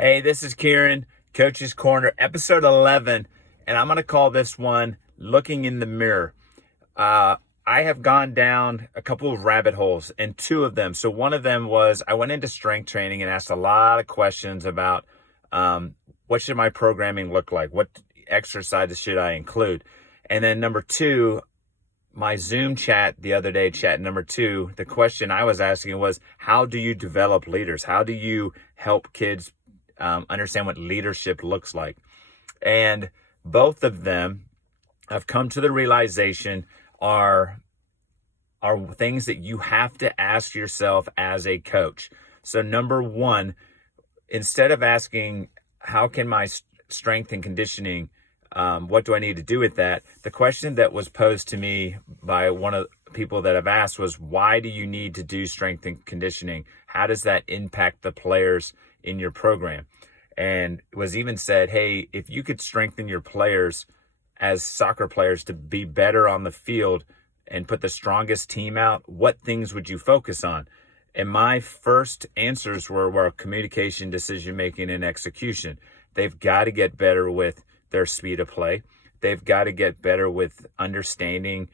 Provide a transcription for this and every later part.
Hey, this is Kieran, Coach's Corner, episode 11, and I'm going to call this one Looking in the Mirror. I have gone down a couple of rabbit holes, and two of them. So one of them was I went into strength training and asked a lot of questions about what should my programming look like? What exercises should I include? And then number two, my Zoom chat the other day, chat number two, the question I was asking was, how do you develop leaders? How do you help kids understand what leadership looks like? And both of them have come to the realization are things that you have to ask yourself as a coach. So number one, instead of asking, how can my strength and conditioning, what do I need to do with that? The question that was posed to me by one of the people that I've asked was, why do you need to do strength and conditioning? How does that impact the players in your program? And it was even said, hey, if you could strengthen your players as soccer players to be better on the field and put the strongest team out, what things would you focus on? And my first answers were communication, decision-making, and execution. They've got to get better with their speed of play. They've got to get better with understanding,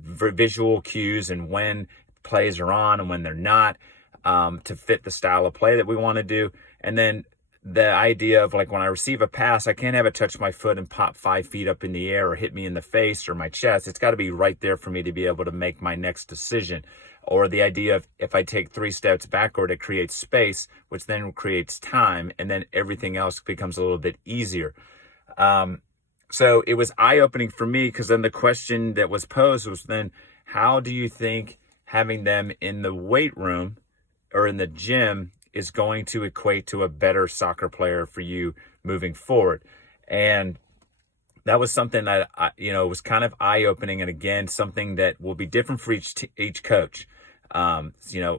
visual cues and when plays are on and when they're not, to fit the style of play that we want to do. And then the idea of, like, when I receive a pass, I can't have it touch my foot and pop 5 feet up in the air or hit me in the face or my chest. It's got to be right there for me to be able to make my next decision. Or the idea of, if I take 3 steps backward, it creates space, which then creates time, and then everything else becomes a little bit easier. So it was eye-opening for me, because then the question that was posed was then, how do you think having them in the weight room or in the gym is going to equate to a better soccer player for you moving forward? And that was something that was kind of eye-opening, and again, something that will be different for each coach.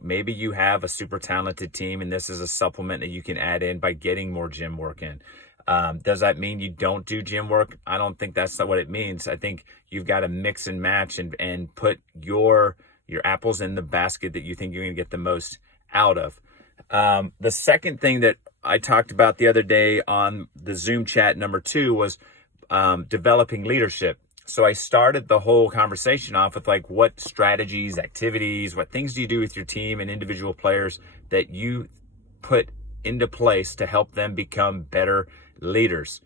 Maybe you have a super talented team, and this is a supplement that you can add in by getting more gym work in. Does that mean you don't do gym work? I don't think that's not what it means. I think you've got to mix and match and put your apples in the basket that you think you're going to get the most out of. The second thing that I talked about the other day on the Zoom chat number 2 was developing leadership. So I started the whole conversation off with, like, what strategies, activities, what things do you do with your team and individual players that you put into place to help them become better leaders?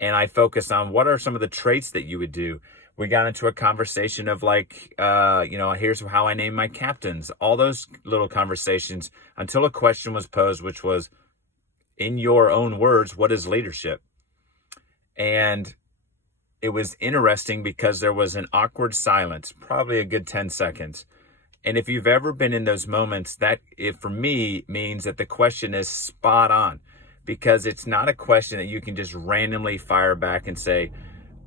And I focused on, what are some of the traits that you would do? We got into a conversation of, like, here's how I name my captains, all those little conversations, until a question was posed, which was, in your own words, what is leadership? And it was interesting because there was an awkward silence, probably a good 10 seconds. And if you've ever been in those moments, that, it for me means that the question is spot on, because it's not a question that you can just randomly fire back and say,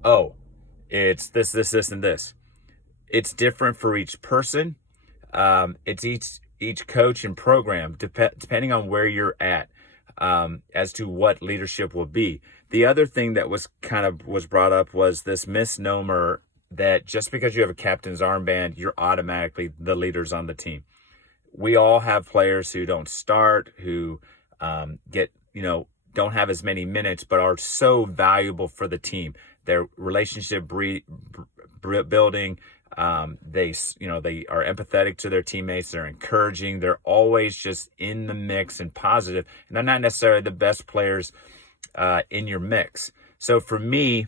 oh, it's this, this, this, and this. It's different for each person. It's each coach and program, depending on where you're at, as to what leadership will be. The other thing that was brought up was this misnomer that just because you have a captain's armband, you're automatically the leaders on the team. We all have players who don't start, who don't have as many minutes, but are so valuable for the team. Their relationship building, they are empathetic to their teammates. They're encouraging. They're always just in the mix and positive. And they're not necessarily the best players in your mix. So for me,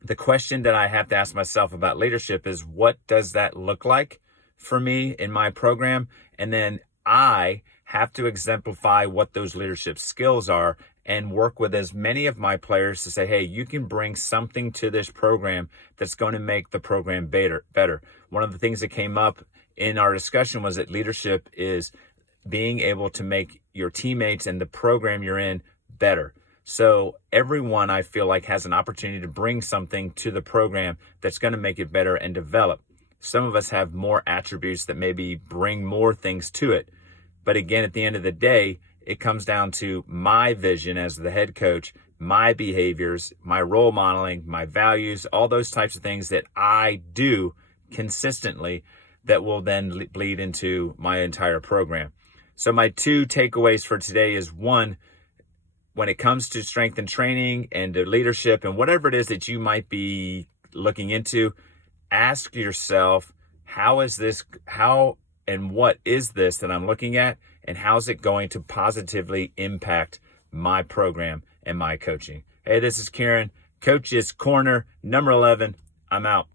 the question that I have to ask myself about leadership is, what does that look like for me in my program? And then I have to exemplify what those leadership skills are and work with as many of my players to say, hey, you can bring something to this program that's going to make the program better. One of the things that came up in our discussion was that leadership is being able to make your teammates and the program you're in better. So everyone, I feel like, has an opportunity to bring something to the program that's going to make it better and develop. Some of us have more attributes that maybe bring more things to it. But again, at the end of the day, it comes down to my vision as the head coach, my behaviors, my role modeling, my values, all those types of things that I do consistently that will then bleed into my entire program. So my 2 takeaways for today is, one, when it comes to strength and training and to leadership and whatever it is that you might be looking into, ask yourself, how and what is this that I'm looking at, and how's it going to positively impact my program and my coaching? Hey, this is Kieran, Coach's Corner, number 11. I'm out.